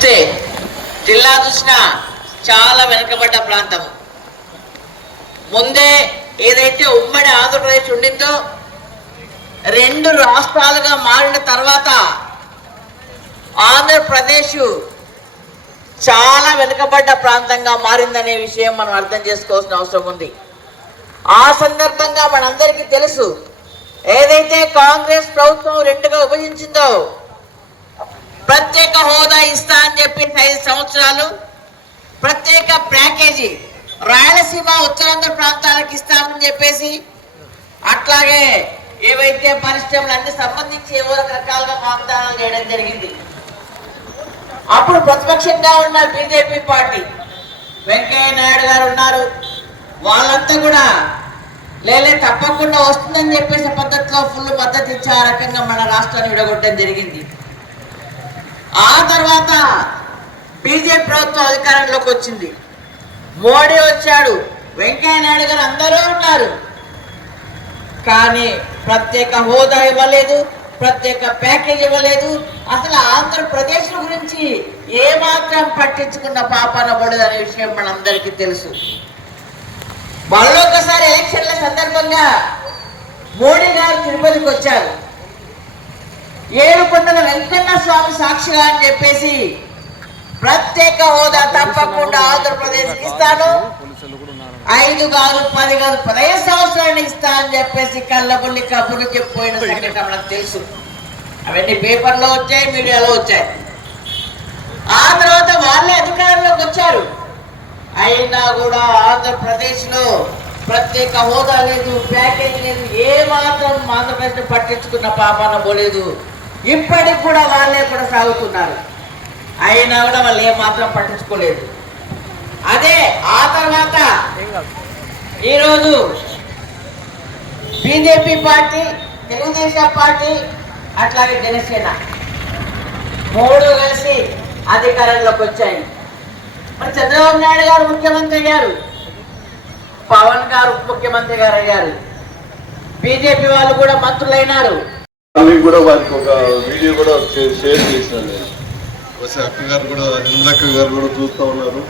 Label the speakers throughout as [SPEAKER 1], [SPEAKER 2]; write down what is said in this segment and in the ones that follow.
[SPEAKER 1] చూస్తే జిల్లా చూసిన చాలా వెనుకబడ్డ ప్రాంతం. ముందే ఏదైతే ఉమ్మడి ఆంధ్రప్రదేశ్ ఉండిందో రెండు రాష్ట్రాలుగా మారిన తర్వాత ఆంధ్రప్రదేశ్ చాలా వెనుకబడ్డ ప్రాంతంగా మారిందనే విషయం మనం అర్థం చేసుకోవాల్సిన అవసరం ఉంది. ఆ సందర్భంగా మనందరికీ తెలుసు ఏదైతే కాంగ్రెస్ ప్రభుత్వం రెండుగా విభజించిందో ప్రత్యేక హోదా ఇస్తా అని చెప్పి ఐదు సంవత్సరాలు ప్రత్యేక ప్యాకేజీ రాయలసీమ ఉత్తరాంధ్ర ప్రాంతాలకు ఇస్తామని చెప్పేసి అట్లాగే ఏవైతే పరిశ్రమలు అన్ని సంబంధించి ఏవో రకరకాలుగా వాగ్దానాలు చేయడం జరిగింది. అప్పుడు ప్రతిపక్షంగా ఉన్న బీజేపీ పార్టీ వెంకయ్య నాయుడు గారు ఉన్నారు. వాళ్ళంతా కూడా లేలే తప్పకుండా వస్తుందని చెప్పేసి పద్ధతిలో ఫుల్ మద్దతు ఇచ్చే ఆ రకంగా మన రాష్ట్రాన్ని విడగొట్టడం జరిగింది. తర్వాత బీజేపీ ప్రభుత్వం అధికారంలోకి వచ్చింది. మోడీ వచ్చాడు. వెంకయ్య నాయుడు గారు అందరూ ఉన్నారు. కానీ ప్రత్యేక హోదా ఇవ్వలేదు ప్రత్యేక ప్యాకేజ్ ఇవ్వలేదు. అసలు ఆంధ్రప్రదేశ్ గురించి ఏమాత్రం పట్టించుకున్న పాపాన పడదు అనే విషయం మనందరికీ తెలుసు. మళ్ళీ ఒకసారి ఎలక్షన్ల సందర్భంగా మోడీ గారు తిరుపతికి వచ్చారు. ఏడుకొండల వెంకన్న స్వామి సాక్షిగా అని చెప్పేసి ప్రత్యేక హోదా తప్పకుండా ఆంధ్రప్రదేశ్ ఇస్తాను. ఐదు కాదు పది కాదు పదహైదు సంవత్సరాన్ని ఇస్తా అని చెప్పేసి కళ్ళబుల్లి కబుర్లు చెప్పిపోయిన సంఘటన మనకు తెలుసు. అవన్నీ పేపర్లో వచ్చాయి మీడియాలో వచ్చాయి. ఆ తర్వాత వాళ్ళే అధికారంలోకి వచ్చారు. అయినా కూడా ఆంధ్రప్రదేశ్లో ప్రత్యేక హోదా లేదు ప్యాకేజ్ లేదు ఏ మాత్రం ఆంధ్రప్రదేశ్ పట్టించుకున్న పాపాన పోలేదు. ఇప్పటికి కూడా వాళ్ళే కూడా సాగుతున్నారు. అయినా కూడా వాళ్ళు ఏమాత్రం పట్టించుకోలేదు. అదే ఆ తర్వాత ఈరోజు బీజేపీ పార్టీ తెలుగుదేశం పార్టీ అట్లాగే జనసేన మూడు కలిసి అధికారంలోకి వచ్చాయి. మరి చంద్రబాబు నాయుడు గారు ముఖ్యమంత్రి అయ్యారు. పవన్ గారు ఉప ముఖ్యమంత్రి గారు అయ్యారు. బీజేపీ వాళ్ళు కూడా మంత్రులైనారు.
[SPEAKER 2] వాళ్ళకి కూడా వారికి ఒక వీడియో కూడా షేర్ చేశాను నేను వస్తే అక్క గారు కూడా ఇందక్క గారు కూడా చూస్తూ ఉన్నారు.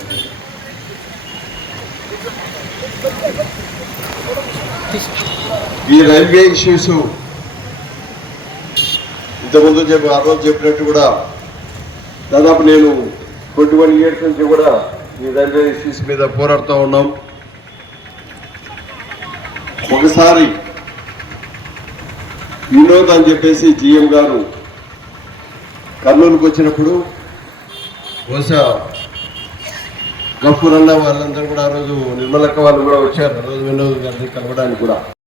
[SPEAKER 2] ఈ రైల్వే ఇష్యూస్ ఇంతకుముందు చెప్పి ఆ రోజు చెప్పినట్టు కూడా దాదాపు నేను ట్వంటీ వన్ ఇయర్స్ నుంచి కూడా ఈ రైల్వే ఇష్యూస్ మీద పోరాడుతూ ఉన్నాం. ఒకసారి వినోద్ అని చెప్పేసి జిఎం గారు కర్నూలుకు వచ్చినప్పుడు బహుశా గఫూర్ అన్న వాళ్ళందరూ కూడా ఆ రోజు నిర్మలక్క వాళ్ళు కూడా వచ్చారు. ఆ రోజు వినోద్ గారిని కలవడానికి కూడా.